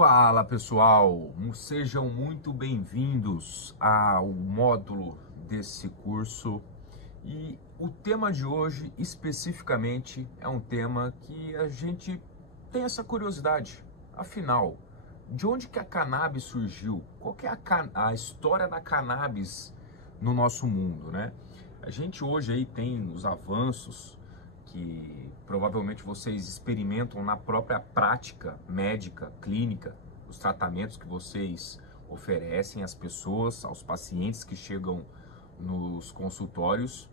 Fala pessoal, sejam muito bem-vindos ao módulo desse curso e o tema de hoje especificamente é um tema que a gente tem essa curiosidade. Afinal, de onde que a cannabis surgiu? Qual que é a história da cannabis no nosso mundo, né? A gente hoje aí tem os avanços que provavelmente vocês experimentam na própria prática médica, clínica, os tratamentos que vocês oferecem às pessoas, aos pacientes que chegam nos consultórios.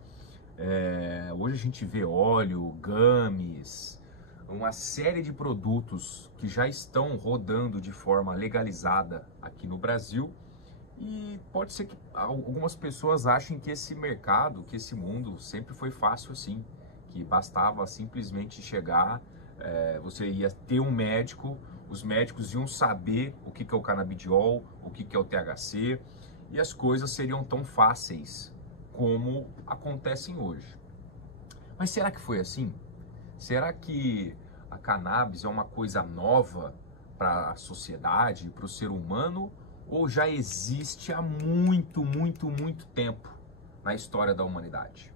Hoje a gente vê óleo, gummies, uma série de produtos que já estão rodando de forma legalizada aqui no Brasil. E pode ser que algumas pessoas achem que esse mercado, que esse mundo sempre foi fácil assim, que bastava simplesmente chegar, você ia ter um médico, os médicos iam saber o que é o canabidiol, o que é o THC, e as coisas seriam tão fáceis como acontecem hoje. Mas será que foi assim? Será que a cannabis é uma coisa nova para a sociedade, para o ser humano, ou já existe há muito tempo na história da humanidade?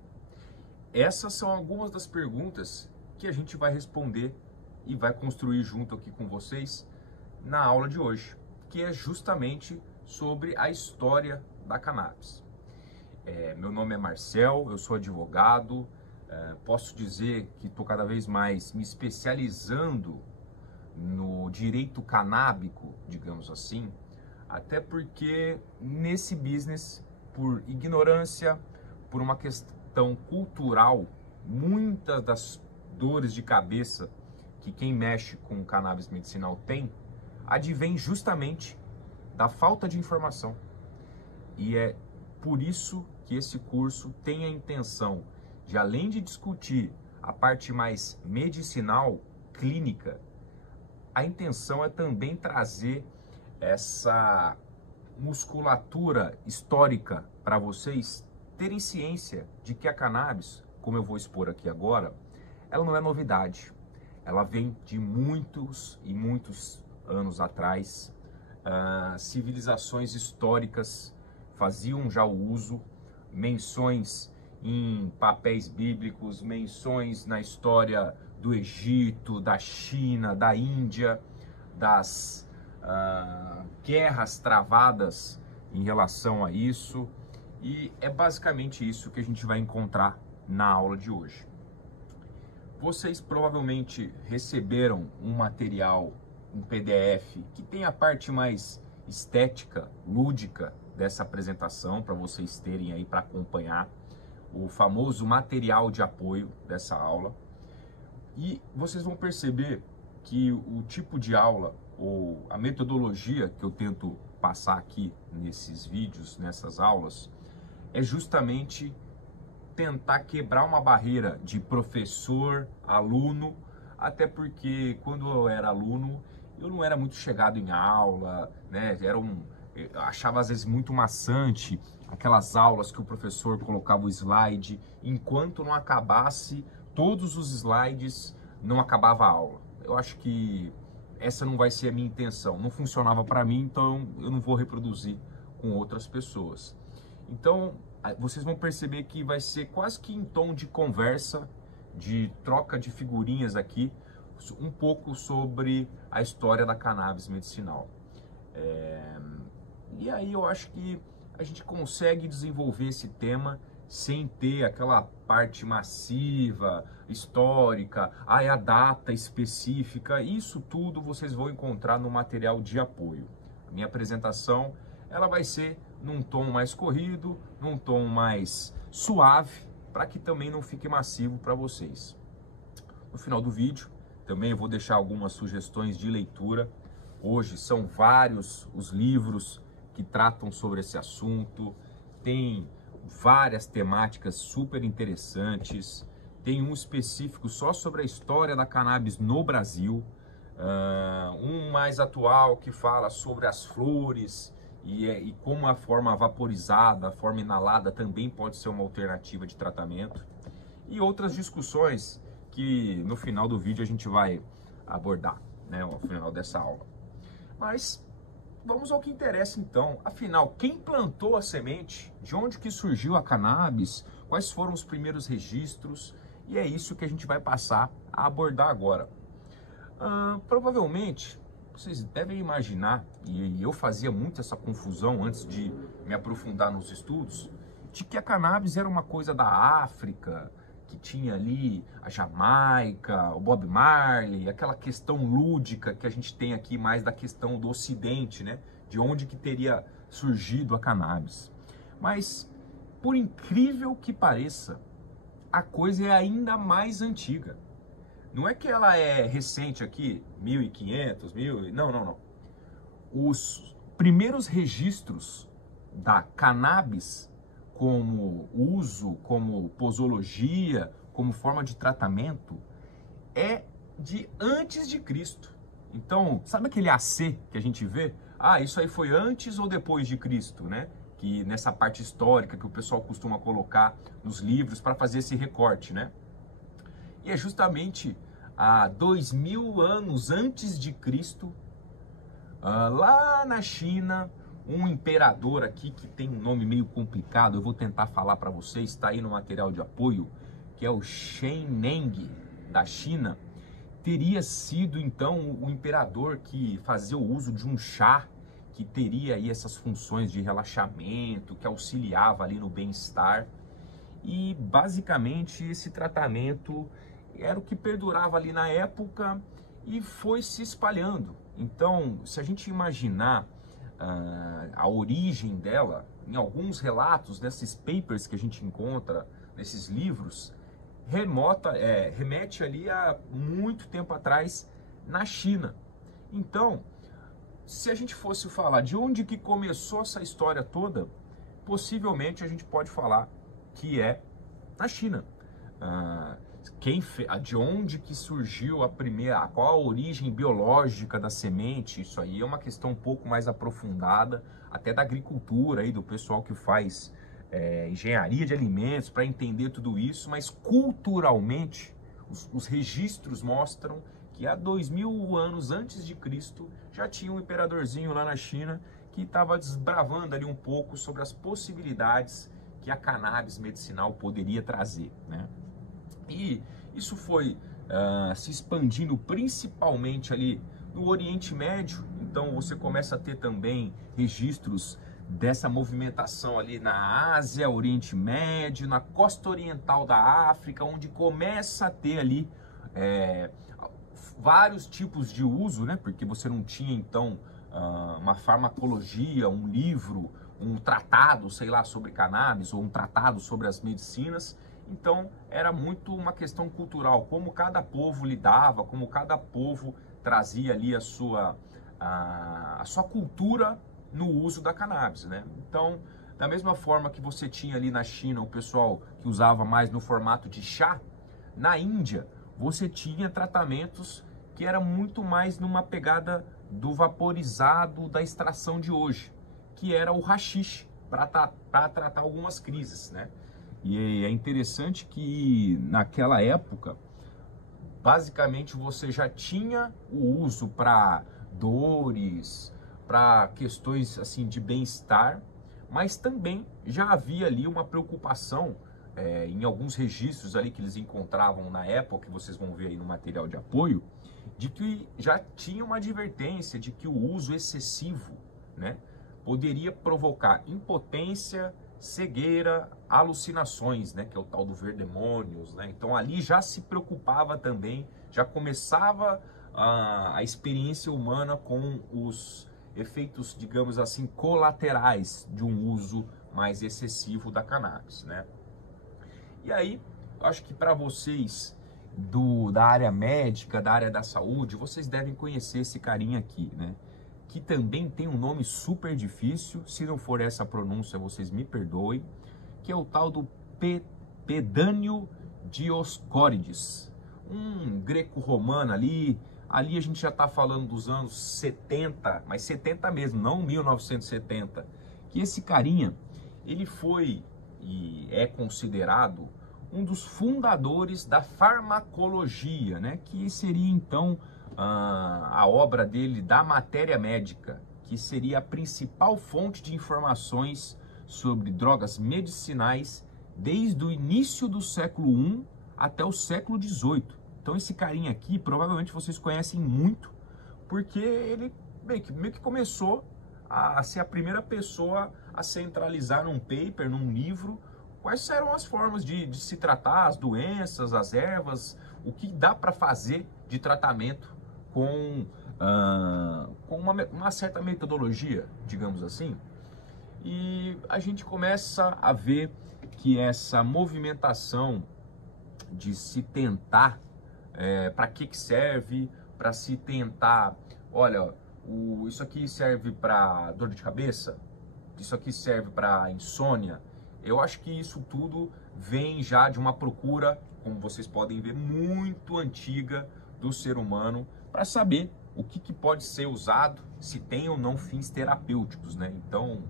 Essas são algumas das perguntas que a gente vai responder e vai construir junto aqui com vocês na aula de hoje, que é justamente sobre a história da cannabis. Meu nome é Marcel, eu sou advogado, posso dizer que estou cada vez mais me especializando no direito canábico, digamos assim, até porque nesse business, por ignorância, por uma questão cultural, muitas das dores de cabeça que quem mexe com cannabis medicinal tem, advém justamente da falta de informação. E é por isso que esse curso tem a intenção de, além de discutir a parte mais medicinal, clínica, a intenção é também trazer essa musculatura histórica para vocês terem ciência de que a cannabis, como eu vou expor aqui agora, ela não é novidade. Ela vem de muitos e muitos anos atrás. Civilizações históricas faziam já o uso, menções em papéis bíblicos, menções na história do Egito, da China, da Índia, das guerras travadas em relação a isso. E é basicamente isso que a gente vai encontrar na aula de hoje. Vocês provavelmente receberam um material, um PDF, que tem a parte mais estética, lúdica dessa apresentação, para vocês terem aí para acompanhar o famoso material de apoio dessa aula. E vocês vão perceber que o tipo de aula ou a metodologia que eu tento passar aqui nesses vídeos, nessas aulas, é justamente tentar quebrar uma barreira de professor, aluno, até porque quando eu era aluno, eu não era muito chegado em aula, né? Eu achava às vezes muito maçante aquelas aulas que o professor colocava o slide, enquanto não acabasse todos os slides, não acabava a aula. Eu acho que essa não vai ser a minha intenção, não funcionava para mim, então eu não vou reproduzir com outras pessoas. Então, vocês vão perceber que vai ser quase que em tom de conversa, de troca de figurinhas aqui, um pouco sobre a história da cannabis medicinal. E aí eu acho que a gente consegue desenvolver esse tema sem ter aquela parte massiva, histórica, a data específica. Isso tudo vocês vão encontrar no material de apoio. A minha apresentação, ela vai ser num tom mais corrido, num tom mais suave, para que também não fique massivo para vocês. No final do vídeo, também eu vou deixar algumas sugestões de leitura. Hoje são vários os livros que tratam sobre esse assunto, tem várias temáticas super interessantes, tem um específico só sobre a história da cannabis no Brasil, um mais atual que fala sobre as flores, e como a forma vaporizada, a forma inalada também pode ser uma alternativa de tratamento, e outras discussões que no final do vídeo a gente vai abordar, né, ao final dessa aula. Mas vamos ao que interessa então. Afinal, quem plantou a semente? De onde que surgiu a cannabis? Quais foram os primeiros registros? E é isso que a gente vai passar a abordar agora. Provavelmente, vocês devem imaginar, e eu fazia muito essa confusão antes de me aprofundar nos estudos, de que a cannabis era uma coisa da África, que tinha ali a Jamaica, o Bob Marley, aquela questão lúdica que a gente tem aqui mais da questão do Ocidente, né? De onde que teria surgido a cannabis. Mas, por incrível que pareça, a coisa é ainda mais antiga. Não é que ela é recente aqui, 1500, 1000, não. Os primeiros registros da cannabis como uso, como posologia, como forma de tratamento, é de antes de Cristo. Então, sabe aquele AC que a gente vê? Ah, isso aí foi antes ou depois de Cristo, né? Que nessa parte histórica que o pessoal costuma colocar nos livros para fazer esse recorte, né? E é justamente há 2000 anos antes de Cristo, lá na China, um imperador aqui que tem um nome meio complicado, eu vou tentar falar para vocês, está aí no material de apoio, que é o Shen Neng da China, teria sido então o imperador que fazia o uso de um chá que teria aí essas funções de relaxamento, que auxiliava ali no bem-estar. E basicamente esse tratamento era o que perdurava ali na época e foi se espalhando. Então, se a gente imaginar a origem dela, em alguns relatos desses papers que a gente encontra nesses livros, remete ali a muito tempo atrás na China. Então, se a gente fosse falar de onde que começou essa história toda, possivelmente a gente pode falar que é na China. De onde que surgiu a primeira, qual a origem biológica da semente? Isso aí é uma questão um pouco mais aprofundada, até da agricultura aí, do pessoal que faz engenharia de alimentos para entender tudo isso, mas culturalmente os registros mostram que há 2000 anos antes de Cristo já tinha um imperadorzinho lá na China que estava desbravando ali um pouco sobre as possibilidades que a cannabis medicinal poderia trazer, né? E isso foi se expandindo principalmente ali no Oriente Médio. Então você começa a ter também registros dessa movimentação ali na Ásia, Oriente Médio, na costa oriental da África, onde começa a ter ali vários tipos de uso, né? Porque você não tinha então uma farmacologia, um livro, um tratado, sei lá, sobre cannabis ou um tratado sobre as medicinas. Então era muito uma questão cultural, como cada povo lidava, como cada povo trazia ali a sua cultura no uso da cannabis, né? Então, da mesma forma que você tinha ali na China o pessoal que usava mais no formato de chá, na Índia você tinha tratamentos que era muito mais numa pegada do vaporizado da extração de hoje, que era o haxixe, para tratar algumas crises, né? E é interessante que naquela época, basicamente você já tinha o uso para dores, para questões assim de bem-estar, mas também já havia ali uma preocupação em alguns registros ali que eles encontravam na época, que vocês vão ver aí no material de apoio, de que já tinha uma advertência de que o uso excessivo, né, poderia provocar impotência, cegueira, alucinações, né, que é o tal do ver demônios, né? Então ali já se preocupava também, já começava a experiência humana com os efeitos, digamos assim, colaterais de um uso mais excessivo da cannabis, né? E aí, acho que para vocês da área médica, da área da saúde, vocês devem conhecer esse carinha aqui, né? Que também tem um nome super difícil, se não for essa pronúncia, vocês me perdoem, que é o tal do Pedânio Dioscórides, um greco-romano ali a gente já está falando dos anos 70, mas 70 mesmo, não 1970, que esse carinha, ele foi e é considerado um dos fundadores da farmacologia, né? Que seria então a obra dele da Matéria Médica, que seria a principal fonte de informações sobre drogas medicinais desde o início do século I até o século XVIII. Então esse carinha aqui, provavelmente vocês conhecem muito, porque ele meio que começou a ser a primeira pessoa a centralizar num paper, num livro, quais eram as formas de se tratar, as doenças, as ervas, o que dá para fazer de tratamento com uma certa metodologia, digamos assim. E a gente começa a ver que essa movimentação de se tentar, para que serve, para se tentar, olha, isso aqui serve para dor de cabeça, isso aqui serve para insônia. Eu acho que isso tudo vem já de uma procura, como vocês podem ver, muito antiga do ser humano para saber o que pode ser usado, se tem ou não fins terapêuticos, né? Então,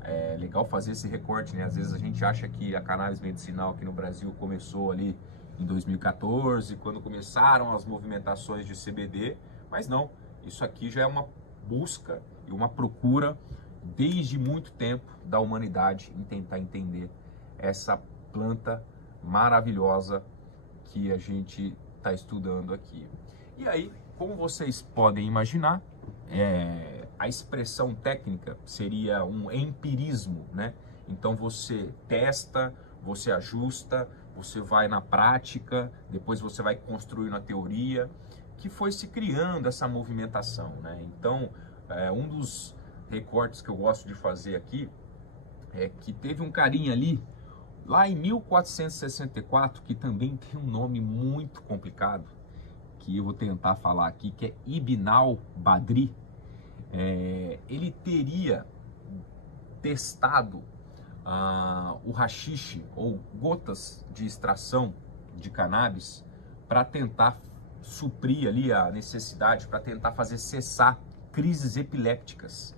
é legal fazer esse recorte, né? Às vezes a gente acha que a cannabis medicinal aqui no Brasil começou ali em 2014, quando começaram as movimentações de CBD, mas não, isso aqui já é uma busca e uma procura desde muito tempo da humanidade em tentar entender essa planta maravilhosa que a gente está estudando aqui. E aí, como vocês podem imaginar, a expressão técnica seria um empirismo, né? Então você testa, você ajusta, você vai na prática, depois você vai construindo a teoria, que foi se criando essa movimentação, né? Então, um dos recortes que eu gosto de fazer aqui é que teve um carinha ali, lá em 1464, que também tem um nome muito complicado, que eu vou tentar falar aqui, que é Ibn al-Badri. Ele teria testado o haxixe, ou gotas de extração de cannabis, para tentar suprir ali a necessidade, para tentar fazer cessar crises epilépticas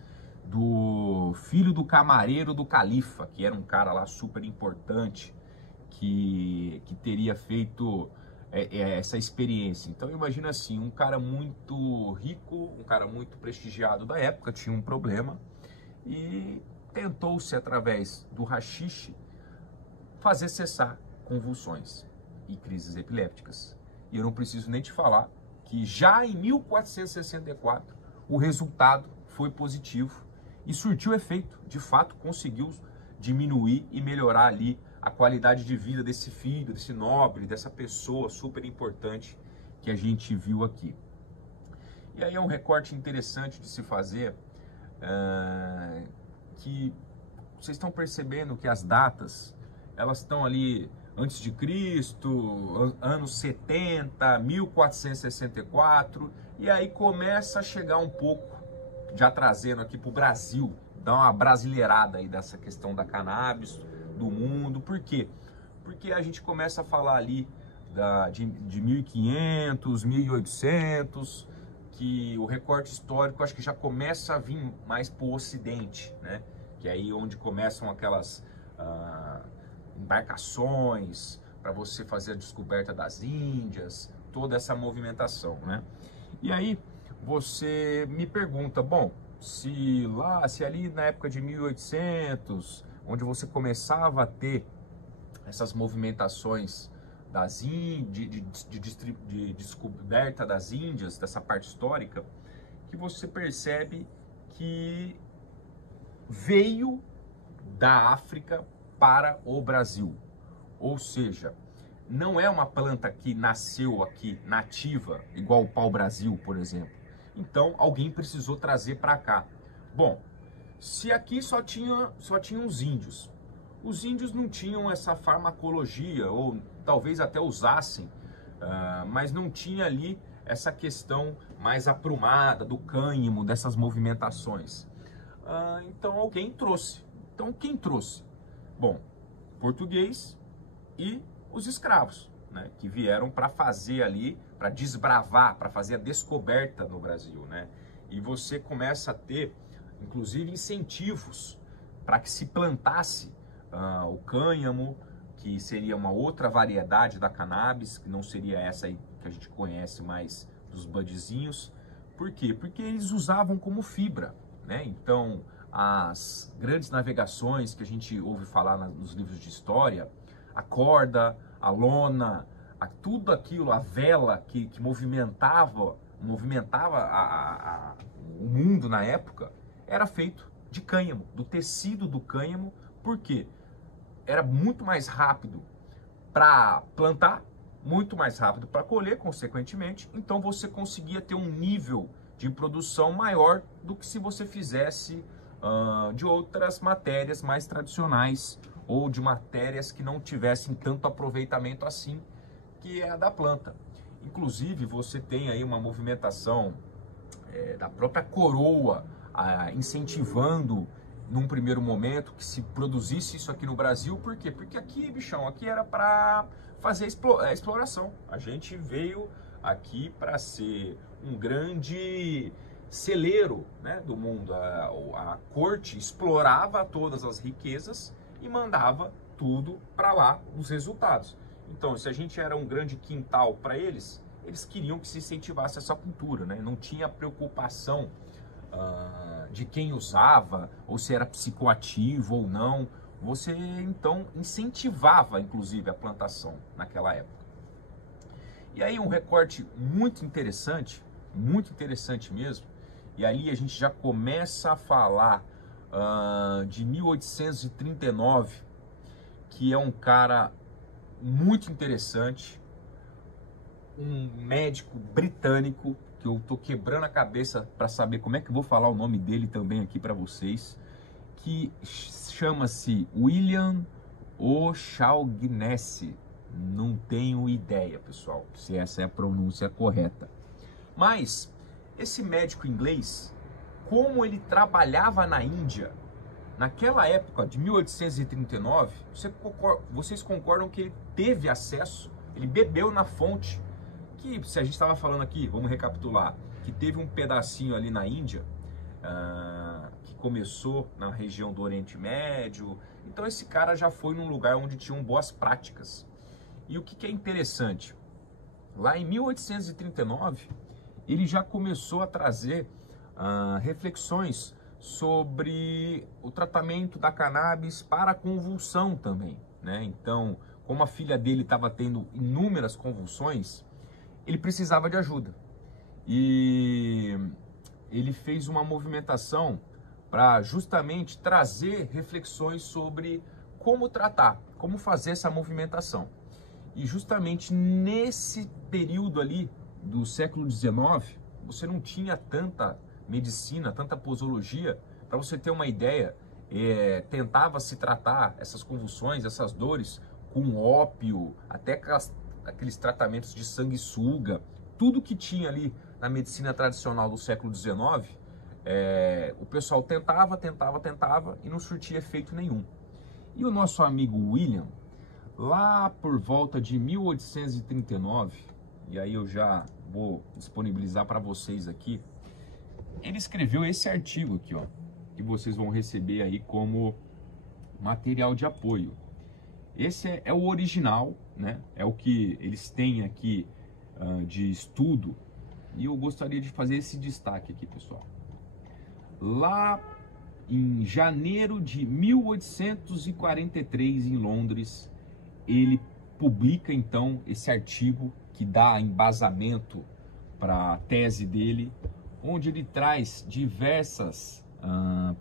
do filho do camareiro do califa, que era um cara lá super importante, que teria feito essa experiência. Então imagina assim, um cara muito rico, um cara muito prestigiado da época, tinha um problema e tentou-se através do haxixe fazer cessar convulsões e crises epilépticas. E eu não preciso nem te falar que já em 1464 o resultado foi positivo e surtiu efeito. De fato, conseguiu diminuir e melhorar ali a qualidade de vida desse filho, desse nobre, dessa pessoa super importante que a gente viu aqui. E aí é um recorte interessante de se fazer, que vocês estão percebendo que as datas, elas estão ali antes de Cristo, anos 70, 1464, e aí começa a chegar um pouco, já trazendo aqui para o Brasil, dá uma brasileirada aí dessa questão da cannabis, do mundo. Por quê? Porque a gente começa a falar ali de 1500, 1800, que o recorte histórico acho que já começa a vir mais para o Ocidente, né? Que é aí onde começam aquelas embarcações para você fazer a descoberta das Índias, toda essa movimentação, né? E aí você me pergunta, bom, se ali na época de 1800, onde você começava a ter essas movimentações das de descoberta das Índias, dessa parte histórica, que você percebe que veio da África para o Brasil. Ou seja, não é uma planta que nasceu aqui nativa, igual o pau-brasil, por exemplo. Então, alguém precisou trazer para cá. Bom, se aqui só tinham os índios não tinham essa farmacologia, ou talvez até usassem, mas não tinha ali essa questão mais aprumada do cânhamo, dessas movimentações. Então alguém trouxe. Então quem trouxe? Bom, português e os escravos, né, que vieram para fazer ali, para desbravar, para fazer a descoberta no Brasil, né? E você começa a ter, inclusive, incentivos para que se plantasse o cânhamo, que seria uma outra variedade da cannabis, que não seria essa aí que a gente conhece mais dos budzinhos. Por quê? Porque eles usavam como fibra, né? Então, as grandes navegações que a gente ouve falar nos livros de história, a corda, a lona, tudo aquilo, a vela que movimentava o mundo na época, era feito de cânhamo, do tecido do cânhamo. Por quê? Era muito mais rápido para plantar, muito mais rápido para colher, consequentemente. Então você conseguia ter um nível de produção maior do que se você fizesse de outras matérias mais tradicionais ou de matérias que não tivessem tanto aproveitamento assim, que é a da planta. Inclusive você tem aí uma movimentação da própria coroa incentivando num primeiro momento que se produzisse isso aqui no Brasil. Por quê? Porque aqui, bichão, aqui era para fazer exploração. A gente veio aqui para ser um grande celeiro, né, do mundo. A corte explorava todas as riquezas e mandava tudo para lá, os resultados. Então, se a gente era um grande quintal para eles, eles queriam que se incentivasse essa cultura, né? Não tinha preocupação de quem usava, ou se era psicoativo ou não. Você, então, incentivava, inclusive, a plantação naquela época. E aí um recorte muito interessante mesmo, e ali a gente já começa a falar de 1839, que é um cara muito interessante, um médico britânico, que eu tô quebrando a cabeça para saber como é que eu vou falar o nome dele também aqui para vocês, que chama-se William O'Shaughnessy. Não tenho ideia, pessoal, se essa é a pronúncia correta. Mas esse médico inglês, como ele trabalhava na Índia, naquela época de 1839, vocês concordam que ele teve acesso, ele bebeu na fonte, que se a gente estava falando aqui, vamos recapitular, que teve um pedacinho ali na Índia, que começou na região do Oriente Médio. Então esse cara já foi num lugar onde tinham boas práticas. E o que é interessante, lá em 1839, ele já começou a trazer reflexões sobre o tratamento da cannabis para a convulsão também, né? Então, como a filha dele estava tendo inúmeras convulsões, ele precisava de ajuda. E ele fez uma movimentação para justamente trazer reflexões sobre como tratar, como fazer essa movimentação. E justamente nesse período ali do século XIX, você não tinha tanta medicina, tanta posologia. Para você ter uma ideia, tentava se tratar essas convulsões, essas dores com ópio, até aqueles tratamentos de sanguessuga, tudo que tinha ali na medicina tradicional do século XIX, o pessoal tentava e não surtia efeito nenhum. E o nosso amigo William, lá por volta de 1839, e aí eu já vou disponibilizar para vocês aqui, ele escreveu esse artigo aqui, ó, que vocês vão receber aí como material de apoio. Esse é o original, né? É o que eles têm aqui de estudo, e eu gostaria de fazer esse destaque aqui, pessoal. Lá em janeiro de 1843, em Londres, ele publica então esse artigo que dá embasamento para a tese dele, onde ele traz diversas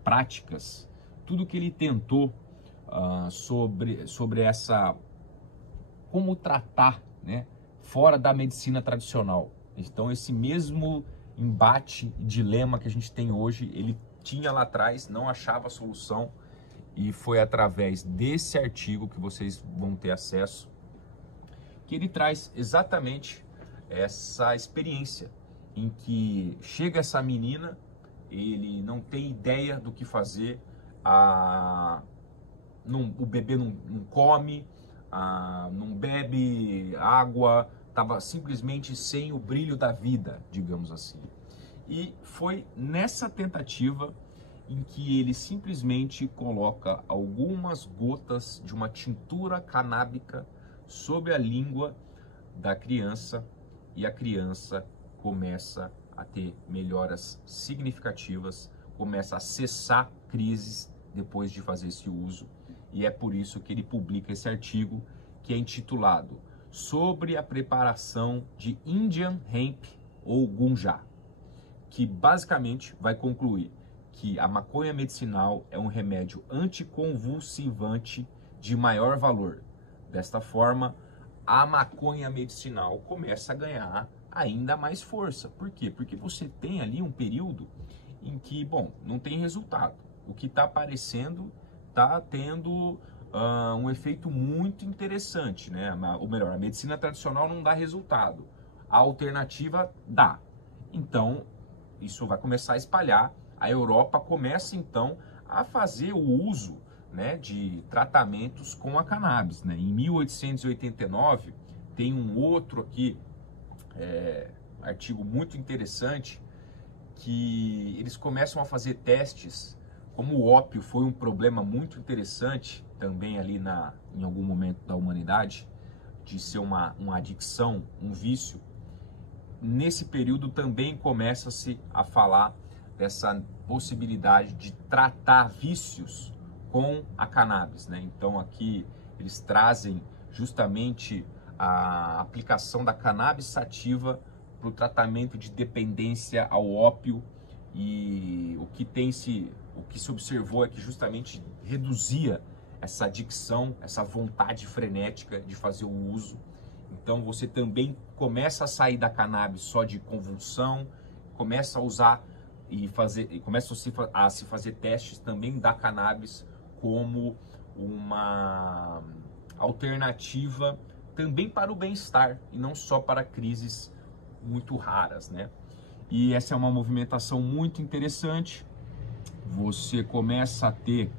práticas, tudo que ele tentou sobre essa, como tratar, né, fora da medicina tradicional. Então esse mesmo embate, dilema que a gente tem hoje, ele tinha lá atrás, não achava solução, e foi através desse artigo que vocês vão ter acesso, que ele traz exatamente essa experiência em que chega essa menina, ele não tem ideia do que fazer, o bebê não come, não bebe água, estava simplesmente sem o brilho da vida, digamos assim. E foi nessa tentativa em que ele simplesmente coloca algumas gotas de uma tintura canábica sobre a língua da criança, e a criança começa a ter melhoras significativas, começa a cessar crises depois de fazer esse uso. E é por isso que ele publica esse artigo, que é intitulado Sobre a preparação de Indian Hemp ou Gunja, que basicamente vai concluir que a maconha medicinal é um remédio anticonvulsivante de maior valor. Desta forma, a maconha medicinal começa a ganhar ainda mais força. Por quê? Porque você tem ali um período em que, bom, não tem resultado. O que está aparecendo está tendo um efeito muito interessante, né? Ou melhor, a medicina tradicional não dá resultado, a alternativa dá. Então, isso vai começar a espalhar. A Europa começa então a fazer o uso, né, de tratamentos com a cannabis, né? Em 1889 tem um outro aqui, artigo muito interessante, que eles começam a fazer testes. Como o ópio foi um problema muito interessante também ali em algum momento da humanidade, de ser uma adicção, um vício, nesse período também começa-se a falar dessa possibilidade de tratar vícios com a cannabis, né? Então aqui eles trazem justamente a aplicação da cannabis sativa para o tratamento de dependência ao ópio, e o que se observou é que justamente reduzia essa adicção, essa vontade frenética de fazer o uso. Então você também começa a sair da cannabis só de convulsão, começa a usar começa a se fazer testes também da cannabis como uma alternativa também para o bem-estar e não só para crises muito raras, né? E essa é uma movimentação muito interessante. Você começa a ter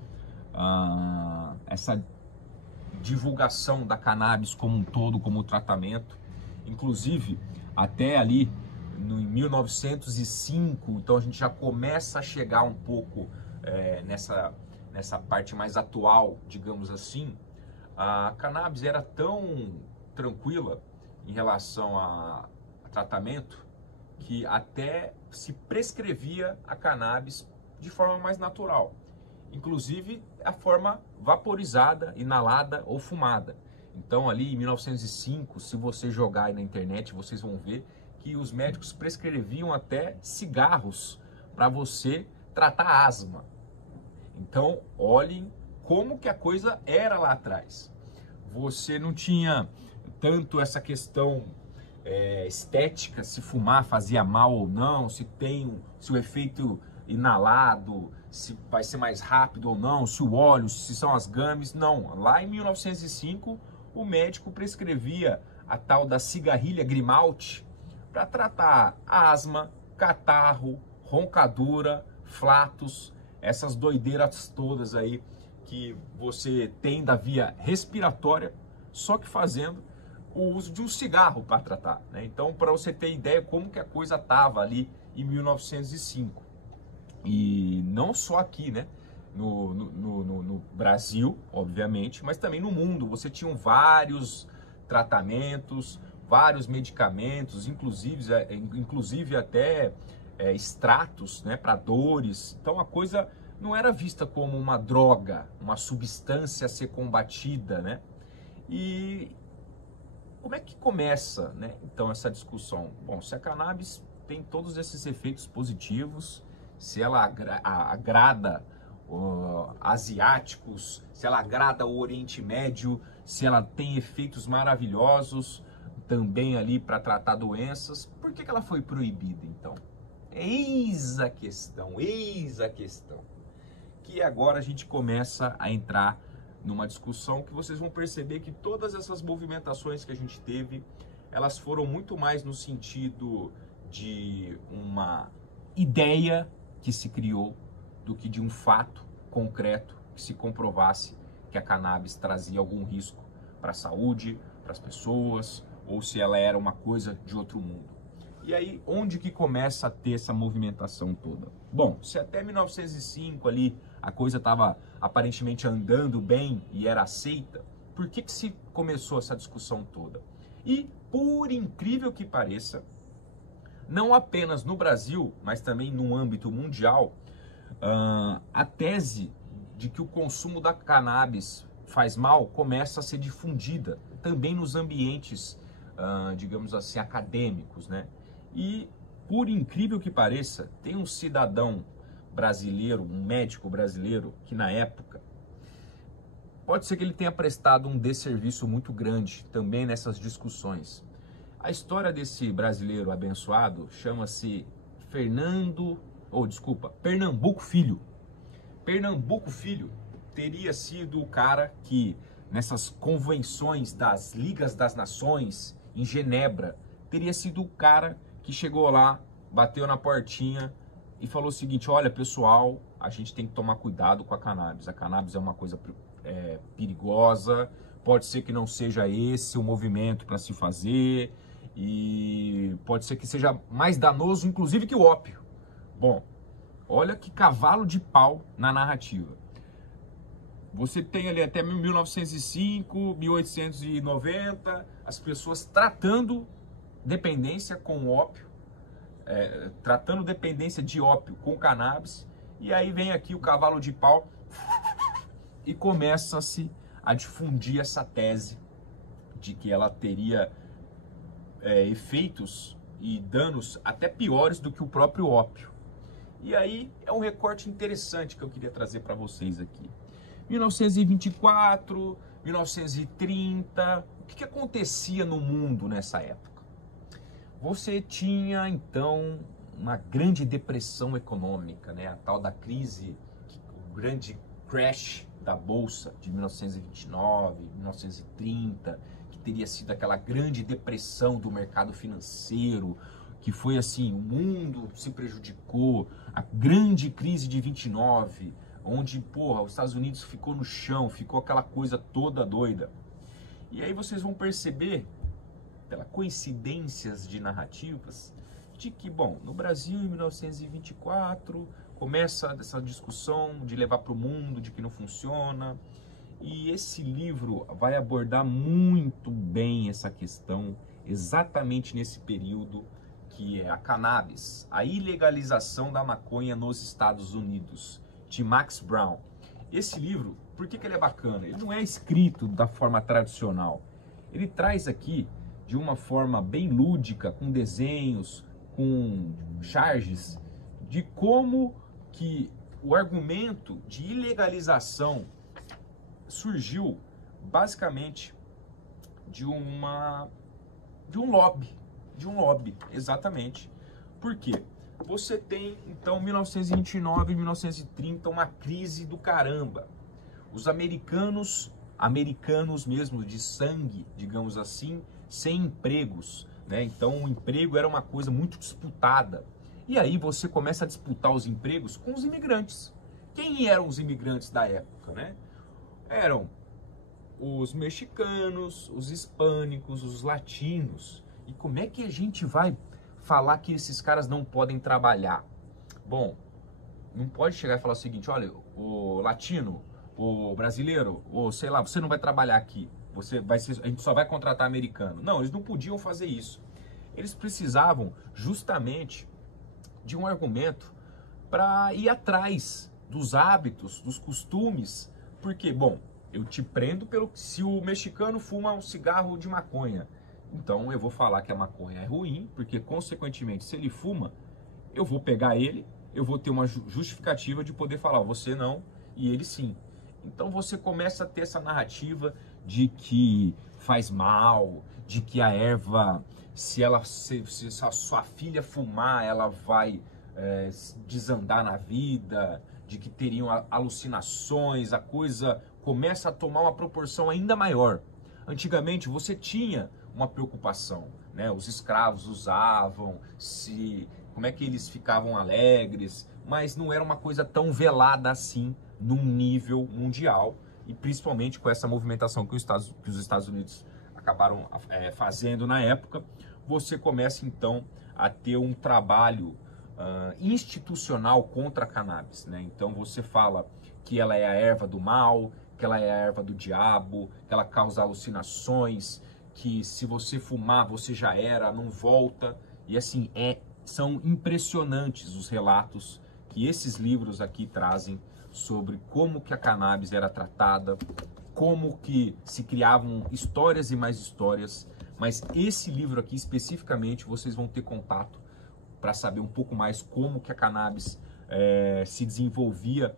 essa divulgação da cannabis como um todo, como tratamento. Inclusive, até ali em 1905, então a gente já começa a chegar um pouco nessa parte mais atual, digamos assim. A cannabis era tão tranquila em relação a tratamento que até se prescrevia a cannabis de forma mais natural, inclusive a forma vaporizada, inalada ou fumada. Então ali em 1905, se você jogar aí na internet, vocês vão ver que os médicos prescreviam até cigarros para você tratar asma. Então olhem como que a coisa era lá atrás. Você não tinha tanto essa questão estética, se fumar fazia mal ou não, se o efeito inalado, se vai ser mais rápido ou não, se o óleo, se são as gummies. Não, lá em 1905 o médico prescrevia a tal da cigarrilha Grimault para tratar asma, catarro, roncadura, flatos, essas doideiras todas aí que você tem da via respiratória, só que fazendo o uso de um cigarro para tratar, né? Então, para você ter ideia como que a coisa estava ali em 1905. E não só aqui, né? No Brasil, obviamente, mas também no mundo. Você tinha vários tratamentos, vários medicamentos, inclusive até extratos, né, para dores. Então a coisa não era vista como uma droga, uma substância a ser combatida, né? E como é que começa, né, então essa discussão? Bom, se a cannabis tem todos esses efeitos positivos, se ela agrada asiáticos, se ela agrada o Oriente Médio, se ela tem efeitos maravilhosos também ali para tratar doenças, por que ela foi proibida então? Eis a questão, que agora a gente começa a entrar numa discussão que vocês vão perceber que todas essas movimentações que a gente teve, elas foram muito mais no sentido de uma ideia que se criou do que de um fato concreto que se comprovasse que a cannabis trazia algum risco para a saúde, para as pessoas, ou se ela era uma coisa de outro mundo. E aí, onde que começa a ter essa movimentação toda? Bom, se até 1905 ali a coisa estava aparentemente andando bem e era aceita, por que se começou essa discussão toda? E, por incrível que pareça, não apenas no Brasil, mas também no âmbito mundial, a tese de que o consumo da cannabis faz mal começa a ser difundida também nos ambientes, digamos assim, acadêmicos, né? E, por incrível que pareça, tem um cidadão brasileiro, um médico brasileiro, que na época, pode ser que ele tenha prestado um desserviço muito grande também nessas discussões. A história desse brasileiro abençoado chama-se Pernambuco Filho. Pernambuco Filho teria sido o cara que, nessas convenções das Ligas das Nações, em Genebra, teria sido o cara que chegou lá, bateu na portinha e falou o seguinte: olha pessoal, a gente tem que tomar cuidado com a cannabis. A cannabis é uma coisa perigosa, pode ser que não seja esse o movimento para se fazer e pode ser que seja mais danoso, inclusive, que o ópio. Bom, olha que cavalo de pau na narrativa. Você tem ali até 1905, 1890, as pessoas tratando dependência com ópio, tratando dependência de ópio com cannabis, e aí vem aqui o cavalo de pau e começa-se a difundir essa tese de que ela teria efeitos e danos até piores do que o próprio ópio. E aí é um recorte interessante que eu queria trazer para vocês aqui. 1924, 1930, o que acontecia no mundo nessa época? Você tinha então uma grande depressão econômica, né? A tal da crise, o grande crash da bolsa de 1929, 1930, que teria sido aquela grande depressão do mercado financeiro, que foi assim, o mundo se prejudicou, a grande crise de 29, onde, porra, os Estados Unidos ficou no chão, ficou aquela coisa toda doida. E aí vocês vão perceber, pelas coincidências de narrativas, de que, bom, no Brasil em 1924 começa essa discussão de levar para o mundo, de que não funciona, e esse livro vai abordar muito bem essa questão, exatamente nesse período, que é a cannabis, a ilegalização da maconha nos Estados Unidos, de Max Brown. Esse livro, por que ele é bacana? Ele não é escrito da forma tradicional, ele traz aqui de uma forma bem lúdica, com desenhos, com charges, de como que o argumento de ilegalização surgiu basicamente de um lobby, exatamente. Por quê? Você tem, então, 1929, 1930, uma crise do caramba. Os americanos mesmo de sangue, digamos assim, sem empregos, né? Então o emprego era uma coisa muito disputada. E aí você começa a disputar os empregos com os imigrantes. Quem eram os imigrantes da época, né? Eram os mexicanos, os hispânicos, os latinos. E como é que a gente vai falar que esses caras não podem trabalhar? Bom, não pode chegar e falar o seguinte: olha, o latino, o brasileiro, ou sei lá, você não vai trabalhar aqui, a gente só vai contratar americano. Não, eles não podiam fazer isso. Eles precisavam justamente de um argumento para ir atrás dos hábitos, dos costumes, porque, bom, eu te prendo se o mexicano fuma um cigarro de maconha, então eu vou falar que a maconha é ruim, porque consequentemente, se ele fuma, eu vou pegar ele, eu vou ter uma justificativa de poder falar, você não e ele sim. Então você começa a ter essa narrativa de que faz mal, de que a erva, se a sua filha fumar, ela vai desandar na vida, de que teriam alucinações, a coisa começa a tomar uma proporção ainda maior. Antigamente você tinha uma preocupação, né? Os escravos usavam, como é que eles ficavam alegres, mas não era uma coisa tão velada assim num nível mundial, e principalmente com essa movimentação que os Estados Unidos acabaram fazendo na época, você começa então a ter um trabalho institucional contra a cannabis, né? Então você fala que ela é a erva do mal, que ela é a erva do diabo, que ela causa alucinações, que se você fumar você já era, não volta, e assim, é são impressionantes os relatos que esses livros aqui trazem sobre como que a cannabis era tratada, como que se criavam histórias e mais histórias, mas esse livro aqui especificamente vocês vão ter contato para saber um pouco mais como que a cannabis se desenvolvia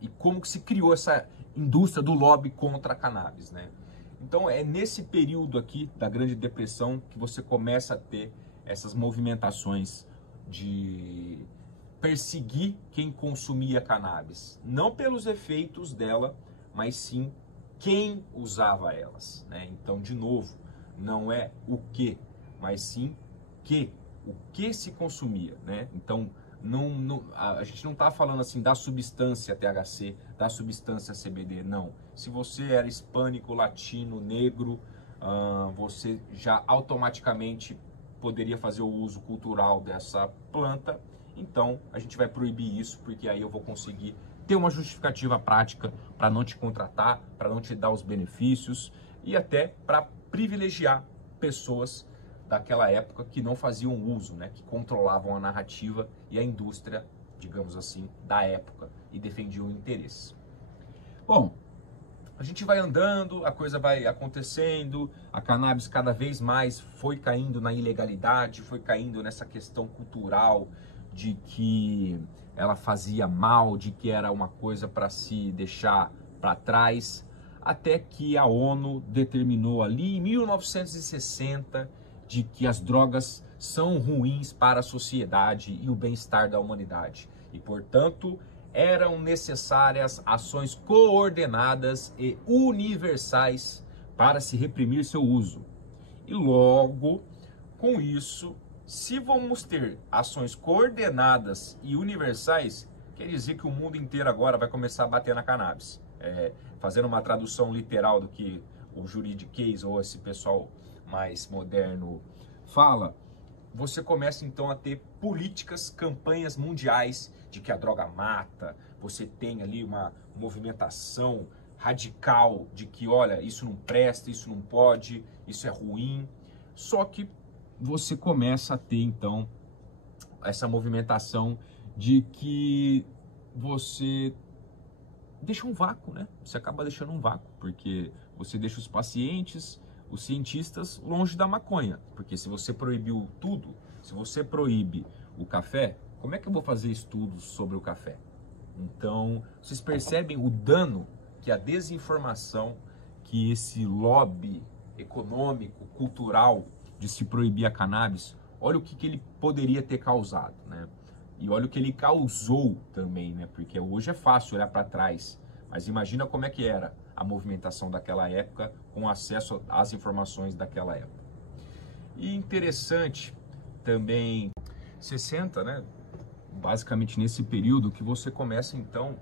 e como que se criou essa indústria do lobby contra a cannabis, né? Então é nesse período aqui da Grande Depressão que você começa a ter essas movimentações de perseguir quem consumia cannabis, não pelos efeitos dela, mas sim quem usava elas, né? Então, de novo, não é o que, mas sim o que se consumia, né? Então, a gente não está falando assim da substância THC, da substância CBD, não. Se você era hispânico, latino, negro, você já automaticamente poderia fazer o uso cultural dessa planta. Então, a gente vai proibir isso, porque aí eu vou conseguir ter uma justificativa prática para não te contratar, para não te dar os benefícios e até para privilegiar pessoas daquela época que não faziam uso, né, que controlavam a narrativa e a indústria, digamos assim, da época e defendiam interesses. Bom, a gente vai andando, a coisa vai acontecendo, a cannabis cada vez mais foi caindo na ilegalidade, foi caindo nessa questão cultural de que ela fazia mal, de que era uma coisa para se deixar para trás, até que a ONU determinou ali em 1960 de que as drogas são ruins para a sociedade e o bem-estar da humanidade e, portanto, eram necessárias ações coordenadas e universais para se reprimir seu uso. E logo, com isso, se vamos ter ações coordenadas e universais, quer dizer que o mundo inteiro agora vai começar a bater na cannabis. Fazendo uma tradução literal do que o juridiquês ou esse pessoal mais moderno fala, você começa então a ter políticas, campanhas mundiais de que a droga mata, você tem ali uma movimentação radical de que, olha, isso não presta, isso não pode, isso é ruim. Só que você começa a ter então essa movimentação de que você deixa um vácuo, né? Você acaba deixando um vácuo, porque você deixa os pacientes, os cientistas longe da maconha, porque se você proibiu tudo, se você proíbe o café, como é que eu vou fazer estudos sobre o café? Então, vocês percebem o dano que a desinformação, que esse lobby econômico, cultural de se proibir a cannabis, olha o que ele poderia ter causado, né? E olha o que ele causou também, né? Porque hoje é fácil olhar para trás, mas imagina como é que era a movimentação daquela época com acesso às informações daquela época. E interessante também, 60, né? Basicamente nesse período que você começa então,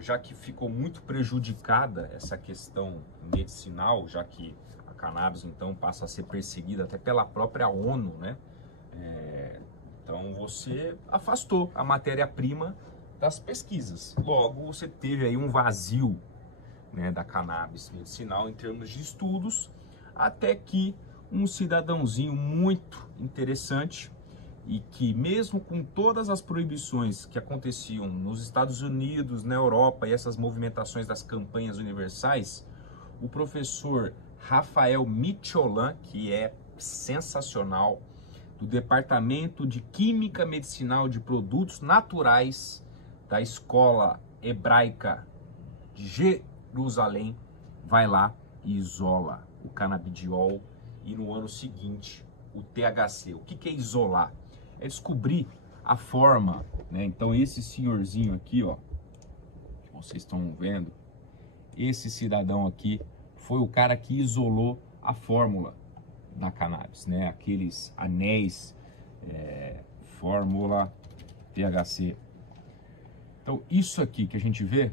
já que ficou muito prejudicada essa questão medicinal, já que a cannabis então passa a ser perseguida até pela própria ONU, né? Então você afastou a matéria-prima das pesquisas. Logo você teve aí um vazio, né, da cannabis medicinal em termos de estudos, até que um cidadãozinho muito interessante e que mesmo com todas as proibições que aconteciam nos Estados Unidos, na Europa e essas movimentações das campanhas universais, o professor Rafael Michelin, que é sensacional, do Departamento de Química Medicinal de Produtos Naturais da Escola Hebraica de Jerusalém, vai lá e isola o canabidiol e no ano seguinte o THC. O que é isolar? É descobrir a forma, né? Então esse senhorzinho aqui, ó, que vocês estão vendo, esse cidadão aqui foi o cara que isolou a fórmula da cannabis, né? Aqueles anéis, fórmula THC. Então isso aqui que a gente vê,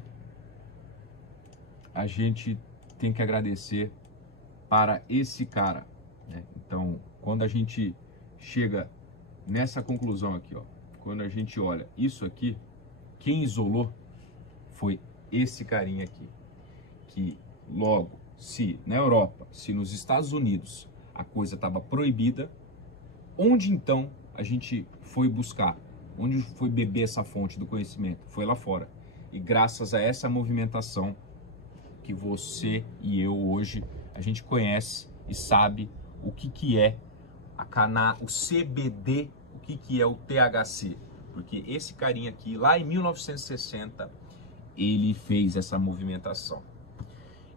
a gente tem que agradecer para esse cara, né? Então quando a gente chega nessa conclusão aqui, ó, quando a gente olha isso aqui, quem isolou foi esse carinha aqui, que logo, se na Europa, se nos Estados Unidos a coisa estava proibida, onde então a gente foi buscar? Onde foi beber essa fonte do conhecimento? Foi lá fora. E graças a essa movimentação que você e eu hoje, a gente conhece e sabe o que é o CBD, o que é o THC. Porque esse carinha aqui, lá em 1960, ele fez essa movimentação.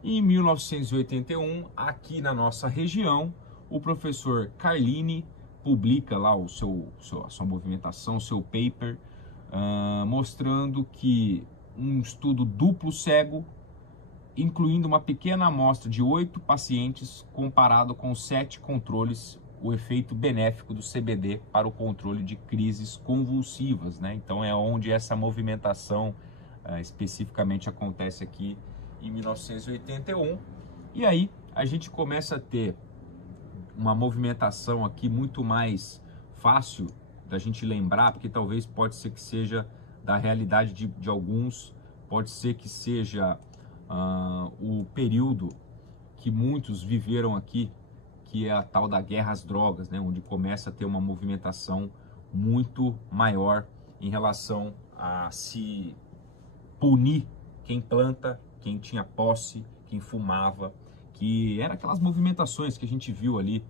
Em 1981, aqui na nossa região, o professor Carlini publica lá a sua movimentação, seu paper, mostrando que um estudo duplo cego, incluindo uma pequena amostra de 8 pacientes, comparado com 7 controles, o efeito benéfico do CBD para o controle de crises convulsivas, né? Então é onde essa movimentação especificamente acontece aqui em 1981. E aí a gente começa a ter uma movimentação aqui muito mais fácil da gente lembrar, porque talvez pode ser que seja da realidade de alguns, pode ser que seja o período que muitos viveram aqui, que é a tal da guerra às drogas, né, onde começa a ter uma movimentação muito maior em relação a se punir quem planta, quem tinha posse, quem fumava, que era aquelas movimentações que a gente viu ali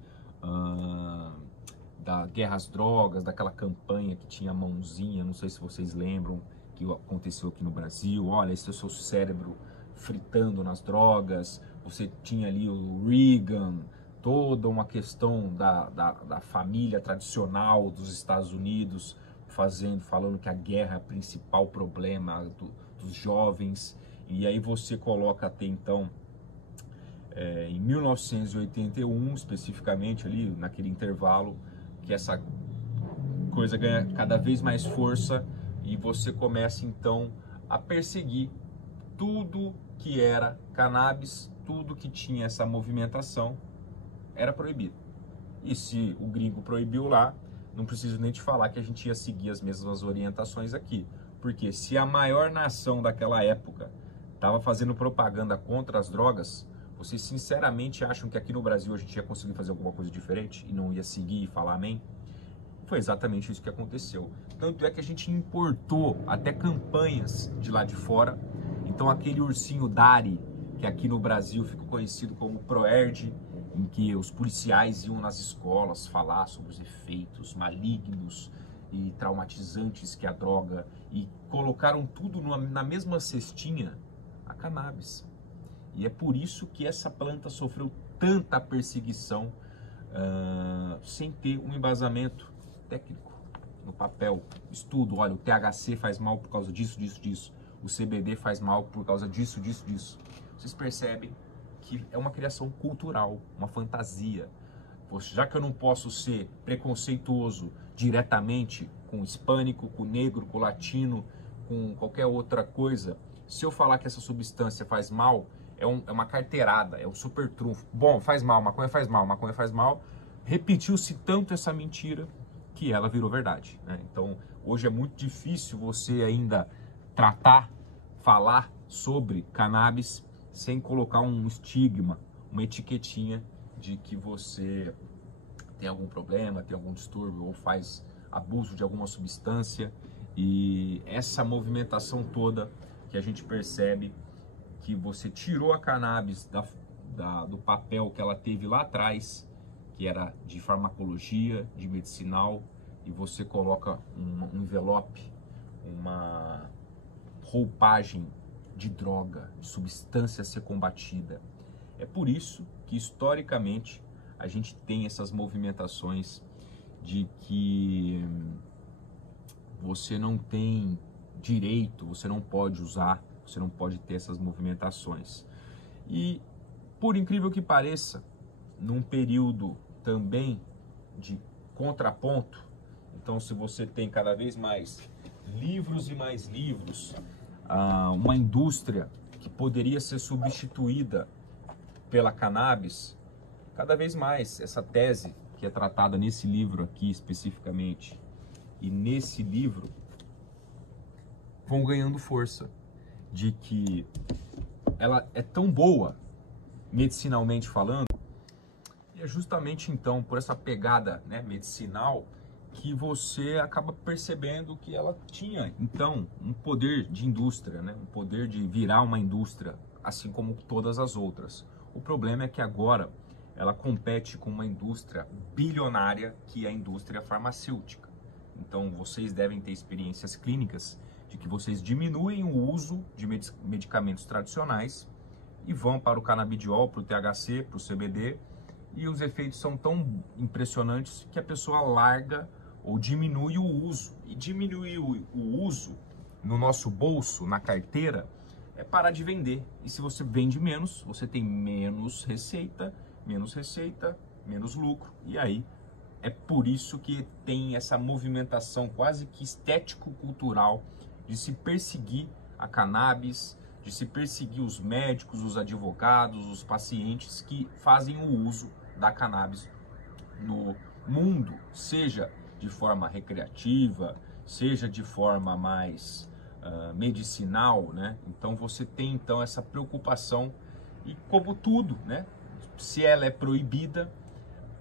da guerra às drogas, daquela campanha que tinha a mãozinha, não sei se vocês lembram, que aconteceu aqui no Brasil. Olha, esse é o seu cérebro fritando nas drogas. Você tinha ali o Reagan, toda uma questão da família tradicional dos Estados Unidos, falando que a guerra é o principal problema dos jovens. E aí você coloca até então, em 1981, especificamente ali, naquele intervalo, que essa coisa ganha cada vez mais força e você começa então a perseguir tudo que era cannabis, tudo que tinha essa movimentação era proibido. E se o gringo proibiu lá, não preciso nem te falar que a gente ia seguir as mesmas orientações aqui. Porque se a maior nação daquela época estava fazendo propaganda contra as drogas, vocês sinceramente acham que aqui no Brasil a gente ia conseguir fazer alguma coisa diferente e não ia seguir e falar amém? Foi exatamente isso que aconteceu. Tanto é que a gente importou até campanhas de lá de fora. Então aquele ursinho Dari, que aqui no Brasil ficou conhecido como Proerd, em que os policiais iam nas escolas falar sobre os efeitos malignos e traumatizantes que a droga, e colocaram tudo na mesma cestinha, a cannabis. E é por isso que essa planta sofreu tanta perseguição sem ter um embasamento técnico no papel, estudo. Olha, o THC faz mal por causa disso, disso, disso. O CBD faz mal por causa disso, disso, disso. Vocês percebem que é uma criação cultural, uma fantasia. Poxa, já que eu não posso ser preconceituoso diretamente com o hispânico, com o negro, com o latino, com qualquer outra coisa, se eu falar que essa substância faz mal, é uma carteirada, é um super trunfo. Bom, faz mal, maconha faz mal, maconha faz mal. Repetiu-se tanto essa mentira que ela virou verdade, né? Então, hoje é muito difícil você ainda falar sobre cannabis sem colocar um estigma, uma etiquetinha de que você tem algum problema, tem algum distúrbio ou faz abuso de alguma substância. E essa movimentação toda que a gente percebe que você tirou a cannabis do papel que ela teve lá atrás, que era de farmacologia, de medicinal, e você coloca um envelope, uma roupagem de droga, de substância a ser combatida. É por isso que historicamente a gente tem essas movimentações de que você não tem direito, você não pode usar, você não pode ter essas movimentações. E por incrível que pareça, num período também de contraponto, então se você tem cada vez mais livros e mais livros, uma indústria que poderia ser substituída pela cannabis, cada vez mais essa tese que é tratada nesse livro aqui especificamente e nesse livro vão ganhando força, de que ela é tão boa medicinalmente falando. E é justamente então por essa pegada, né, medicinal que você acaba percebendo que ela tinha então um poder de indústria, né, um poder de virar uma indústria, assim como todas as outras. O problema é que agora ela compete com uma indústria bilionária, que é a indústria farmacêutica. Então vocês devem ter experiências clínicas de que vocês diminuem o uso de medicamentos tradicionais e vão para o canabidiol, para o THC, para o CBD, e os efeitos são tão impressionantes que a pessoa larga ou diminui o uso. E diminuir o uso no nosso bolso, na carteira, é parar de vender. E se você vende menos, você tem menos receita, menos lucro. E aí é por isso que tem essa movimentação quase que estético-cultural de se perseguir a cannabis, de se perseguir os médicos, os advogados, os pacientes que fazem o uso da cannabis no mundo, seja de forma recreativa, seja de forma mais medicinal, né? Então você tem então essa preocupação e como tudo, né? Se ela é proibida,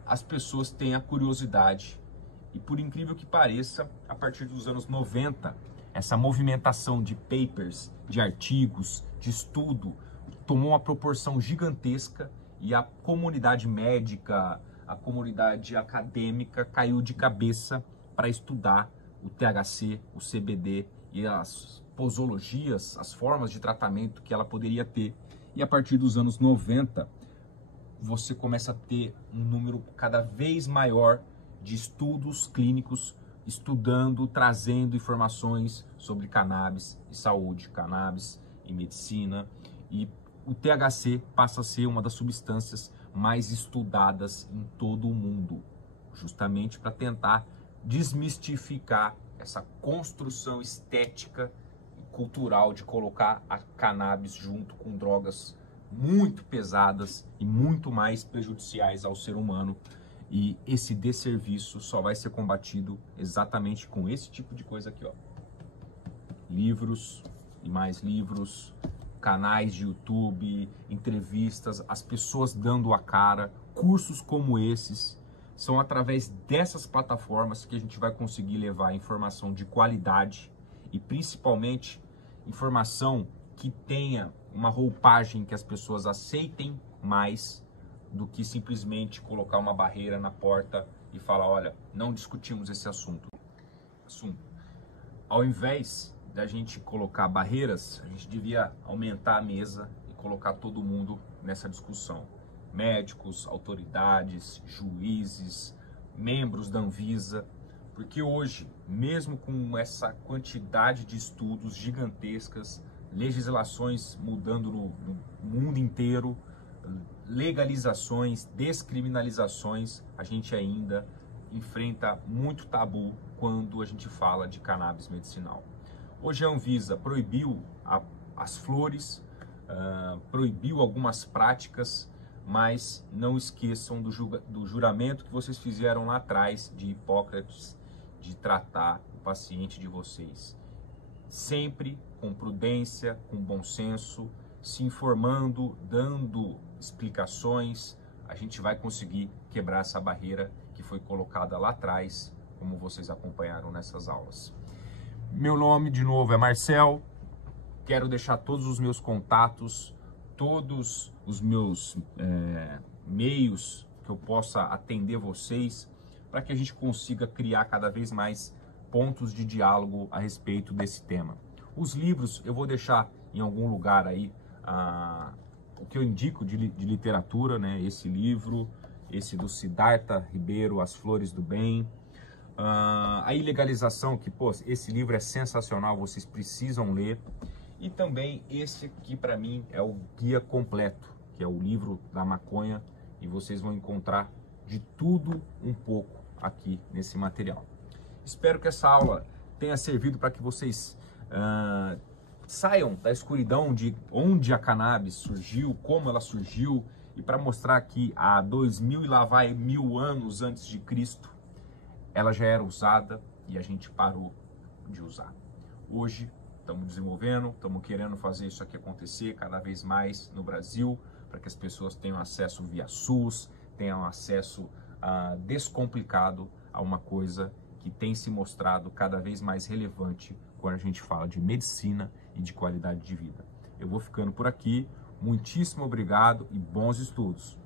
as pessoas têm a curiosidade e por incrível que pareça, a partir dos anos 90, essa movimentação de papers, de artigos, de estudo, tomou uma proporção gigantesca e a comunidade médica, a comunidade acadêmica caiu de cabeça para estudar o THC, o CBD e as posologias, as formas de tratamento que ela poderia ter. E a partir dos anos 90, você começa a ter um número cada vez maior de estudos clínicos estudando, trazendo informações sobre cannabis e saúde, cannabis e medicina, e o THC passa a ser uma das substâncias mais estudadas em todo o mundo, justamente para tentar desmistificar essa construção estética e cultural de colocar a cannabis junto com drogas muito pesadas e muito mais prejudiciais ao ser humano. E esse desserviço só vai ser combatido exatamente com esse tipo de coisa aqui, ó. Livros e mais livros, canais de YouTube, entrevistas, as pessoas dando a cara, cursos como esses. São através dessas plataformas que a gente vai conseguir levar informação de qualidade e principalmente informação que tenha uma roupagem que as pessoas aceitem mais do que simplesmente colocar uma barreira na porta e falar, olha, não discutimos esse assunto. Ao invés da gente colocar barreiras, a gente devia aumentar a mesa e colocar todo mundo nessa discussão. Médicos, autoridades, juízes, membros da Anvisa, porque hoje, mesmo com essa quantidade de estudos gigantescas, legislações mudando no mundo inteiro, legalizações, descriminalizações, a gente ainda enfrenta muito tabu quando a gente fala de cannabis medicinal. Hoje a Anvisa proibiu as flores, proibiu algumas práticas, mas não esqueçam do juramento que vocês fizeram lá atrás de Hipócrates, de tratar o paciente de vocês. Sempre com prudência, com bom senso, se informando, dando explicações, a gente vai conseguir quebrar essa barreira que foi colocada lá atrás, como vocês acompanharam nessas aulas. Meu nome, de novo, é Marcel. Quero deixar todos os meus contatos, todos os meus meios que eu possa atender vocês, para que a gente consiga criar cada vez mais pontos de diálogo a respeito desse tema. Os livros eu vou deixar em algum lugar aí, o que eu indico de literatura, né? Esse livro, esse do Siddhartha Ribeiro, As Flores do Bem. A Ilegalização, que, pô, esse livro é sensacional, vocês precisam ler. E também esse aqui, para mim, é o guia completo, que é o livro da maconha, e vocês vão encontrar de tudo um pouco aqui nesse material. Espero que essa aula tenha servido para que vocês saiam da escuridão de onde a cannabis surgiu, como ela surgiu, e para mostrar que há 2000 e lá vai 1000 anos antes de Cristo, ela já era usada e a gente parou de usar. Hoje estamos desenvolvendo, estamos querendo fazer isso aqui acontecer cada vez mais no Brasil, para que as pessoas tenham acesso via SUS, tenham acesso descomplicado a uma coisa que tem se mostrado cada vez mais relevante quando a gente fala de medicina e de qualidade de vida. Eu vou ficando por aqui. Muitíssimo obrigado e bons estudos!